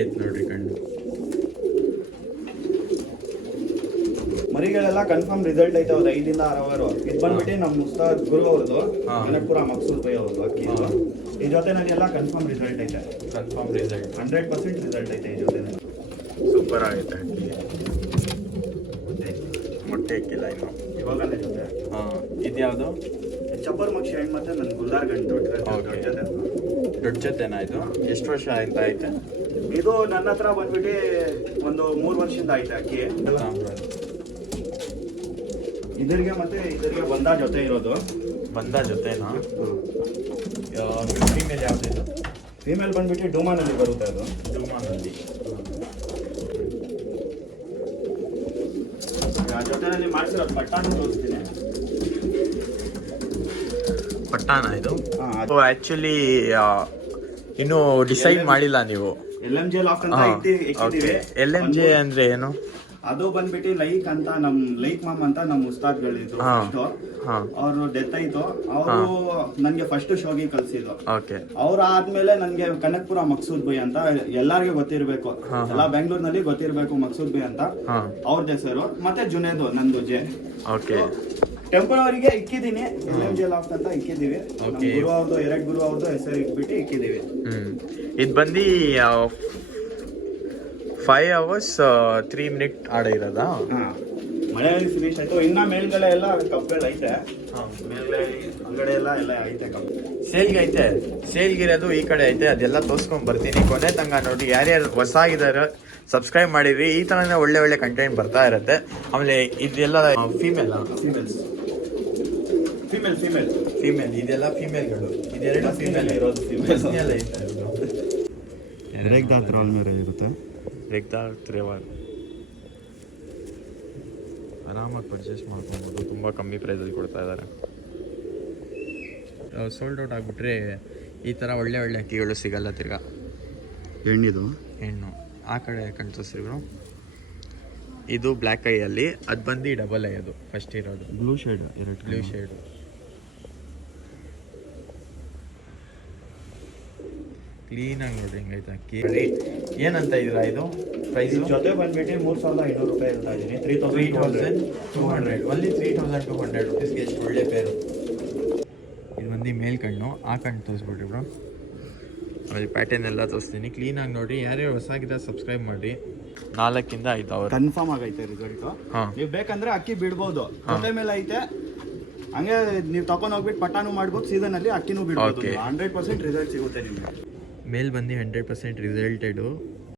ಐತ್ ನೋಡ್ರಿ ಕಣ್ಣು. ಮರಿಗಳೆಲ್ಲ ಕನ್ಫರ್ಮ್ ರಿಸಲ್ಟ್ ಐತೆ ಅವ್ರು 5 ಇಂದ 6 ಅವರು. ಇದು ಬಂದ್ಬಿಟ್ಟು ನಮ್ಮ ಉಸ್ತಾದ್ ಗುರು ಅವ್ರದ್ದು, ಕನಕಪುರ ಮಕ್ಸೂದ್ ಬೈ ಅವ್ರದ್ದು ಅಕ್ಕಿ. ಈ ಜೊತೆ ನನಗೆಲ್ಲ ಕನ್ಫರ್ಮ್ ರಿಸಲ್ಟ್ ಐತೆ. ಕನ್ಫರ್ಮ್ ರಿಸಲ್ಟ್ 100% ರಿಸಲ್ಟ್ ಐತೆ ಈ ಜೊತೆ. ಸೂಪರ್ ಆಗೈತೆ ಅಕ್ಕಿ. ಮೊಟ್ಟೆ ಇಕ್ಕಿಲ್ಲ ಇನ್ನು ಇವಾಗಲೇ ಜೊತೆ. ಇದು ಯಾವುದು? ಚಪ್ಪರ್ ಮಕ್ಷಿ ಹೆಣ್ಣು ಮತ್ತೆ ನನ್ನ ಗುಲ್ದಾರ್ ಗಂಟು ದೊಡ್ಡ ಜೊತೆನಾ ಇದು? ಎಷ್ಟು ವರ್ಷ ಆಯ್ತಾ ಐತೆ ಇದು? ನನ್ನ ಹತ್ರ ಬಂದ್ಬಿಟ್ಟು ಒಂದು 3 ವರ್ಷದಿಂದ ಐತೆ ಅಕ್ಕಿ. ಇದರಿಗೆ ಮತ್ತೆ ಇದರಿಗೆ ಬಂದ ಜೊತೆ ಇರೋದು. ಬಂದ ಜೊತೆನಾ? ಫೀಮೇಲ್ ಯಾವ್ದಿದು? ಫೀಮೇಲ್ ಬಂದ್ಬಿಟ್ಟು ಡೂಮಾನಲ್ಲಿ ಬರುತ್ತೆ ಅದು. ಡೂಮಾನಲ್ಲಿ ಆ ಜೊತೆನಲ್ಲಿ ಮಾಡಿಸಿರೋದು ಪಟ್ಟಾನು ತೋರಿಸ್ತೀನಿ. ಪಟ್ಟಾನ ಇದು? ಆಕ್ಚುಲಿ ಇನ್ನು ಡಿಸೈಡ್ ಮಾಡಿಲ್ಲ ನೀವು? LMJ ಲಾಕ್ ಅಂತ ಇಟ್ಟಿದ್ದೀವಿ. LMJ ಅಂದ್ರೆ ಏನು? ಅದು ಬಂದ್ಬಿಟ್ಟು ಲೈಕ್ ಅಂತ ನಮ್ ಲೈಕ್ ಮಾಮ್ ಅಂತ ನಮ್ ಉಸ್ತಾದ್ಗಳಿದ್ರು. ಅವರು ಡೆತ್ ಆಯ್ತು. ಅವರು ನನ್ಗೆ ಫಸ್ಟ್ ಶೋಗಿ ಕಲ್ಸಿದ್ರು. ಅವ್ರ ಆದ್ಮೇಲೆ ನನ್ಗೆ ಕನಕಪುರ ಮಕ್ಸೂದ್ ಬೈ ಅಂತ ಎಲ್ಲಾರ್ಗೂ ಗೊತ್ತಿರ್ಬೇಕು, ಎಲ್ಲ ಬೆಂಗಳೂರಿನಲ್ಲಿ ಗೊತ್ತಿರ್ಬೇಕು ಮಕ್ಸೂದ್ ಬೈ ಅಂತ. ಅವ್ರದ್ದು ಹೆಸರು ಮತ್ತೆ ಜುನೇದು ನಂದು ಜೆ. ಟೆಂಪರವರಿಗೆ ಇಕ್ಕಿದೀನಿ. LMJ ಲಾಫ್ಟ್ ಅಂತ ಇಕ್ಕಿದೀವಿ. ಗುರು ಅವ್ರದ್ದು 2 ಗುರು ಅವ್ರದ್ದು ಹೆಸರು ಇಟ್ಬಿಟ್ಟು ಇಕ್ಕಿದೀವಿ. ಇದು ಬಂದು 5 hours 3 minutes ಆಡ ಇರೋದಾ? ಮಳೆಯಲ್ಲಿ ಫಿನಿಶ್ ಆಯ್ತು. ಇನ್ನ ಮೇಲ್ಗಡೆ ಎಲ್ಲ ಕಪ್ಪೆಲ್ಲ ಐತೆ. ಮೇಲ್ಗಡೆ ಅಂಗಡೆ ಎಲ್ಲ ಐತೆ ಕಪ್ಪು. ಸೇಲ್ಗೆ ಐತೆ. ಸೇಲ್ಗಿರೋದು ಈ ಕಡೆ ಐತೆ. ಅದೆಲ್ಲ ತೋರ್ಸ್ಕೊಂಡ್ ಬರ್ತೀನಿ. ಕೊನೆ ತನಕ ನೋಡಿ. ಯಾರ್ಯಾರು ಹೊಸಾಗಿದ್ದಾರೆ ಸಬ್ಸ್ಕ್ರೈಬ್ ಮಾಡಿರಿ. ಈ ತರನೇ ಒಳ್ಳೆ ಒಳ್ಳೆ ಕಂಟೆಂಟ್ ಬರ್ತಾ ಇರುತ್ತೆ. ಆಮೇಲೆ ಇದೆಲ್ಲ ಫೀಮೇಲ್ ಇದೆಲ್ಲ ಫೀಮೇಲ್ಗಳು. ಇದೆರಡು ಫೀಮೇಲ್ ಇರೋದು. ಫೀಮೇಲ್ ಐತೆ. ಇರುತ್ತೆ. ಆರಾಮಾಗಿ ಪರ್ಚೇಸ್ ಮಾಡ್ಕೊಬೋದು. ತುಂಬ ಕಮ್ಮಿ ಪ್ರೈಸಲ್ಲಿ ಕೊಡ್ತಾ ಇದ್ದಾರೆ. ಸೋಲ್ಡ್ ಔಟ್ ಆಗಿಬಿಟ್ರೆ ಈ ಥರ ಒಳ್ಳೆ ಒಳ್ಳೆ ಅಕ್ಕಿಗಳು ಸಿಗಲ್ಲ ತಿರ್ಗಾ. ಹೆಣ್ಣು ಆ ಕಡೆ ಕಣ್ತೋಸ್ರಿಗಳು. ಇದು ಬ್ಲ್ಯಾಕ್ ಐಯಲ್ಲಿ, ಅದು ಬಂದು ಡಬಲ್ ಐ. ಅದು ಫಸ್ಟ್ ಇರೋದು ಬ್ಲೂ ಶೇಡು. ಕ್ಲೀನಾಗಿ ನೋಡ್ರಿ ಹೆಂಗೈತೆ ಅಕ್ಕಿ. ಏನಂತ ಇದ್ದೀರಾ ಇದು ಪ್ರೈಸ್? ಜೊತೆ ಬಂದ್ಬಿಟ್ಟು 3,500 ರೂಪಾಯಿ ಹೇಳ್ತಾ ಇದ್ದೀನಿ. 3,200 ಒನ್ಲಿ 3,200 ರುಪೀಸ್ಗೆ. ಎಷ್ಟು ಒಳ್ಳೆ ಪೇರು. ಇದು ಬಂದು ಮೇಲ್ ಕಣ್ಣು. ಆ ಕಣ್ಣು ತೋರಿಸ್ಬಿಟ್ರಿ ಬ್ರೋ. ಆಮೇಲೆ ಪ್ಯಾಟರ್ನ್ ಎಲ್ಲ ತೋರಿಸ್ತೀನಿ. ಕ್ಲೀನಾಗಿ ನೋಡಿ. ಯಾರ್ಯಾರು ಹೊಸಾಗಿದ್ದಾರೆ ಸಬ್ಸ್ಕ್ರೈಬ್ ಮಾಡಿ. 4 ಇಂದ 5 hours ಕನ್ಫರ್ಮ್ ಆಗೈತೆ ರಿಸಲ್ಟ್. ನೀವು ಬೇಕಂದ್ರೆ ಅಕ್ಕಿ ಬಿಡ್ಬೋದು. ಜೊತೆ ಮೇಲೆ ಐತೆ. ಹಂಗೆ ನೀವು ತಗೊಂಡ್ ಹೋಗ್ಬಿಟ್ಟು ಪಟ್ಟಾನು ಮಾಡ್ಬೋದು. ಸೀಸನ್ ಅಲ್ಲಿ ಅಕ್ಕಿನೂ ಬಿಡ್ಬೋದು. 100% ರಿಸಲ್ಟ್ ಸಿಗುತ್ತೆ ನಿಮ್ಗೆ. ಮೇಲ್ ಬಂದು 100% ರಿಸಲ್ಟೆಡು.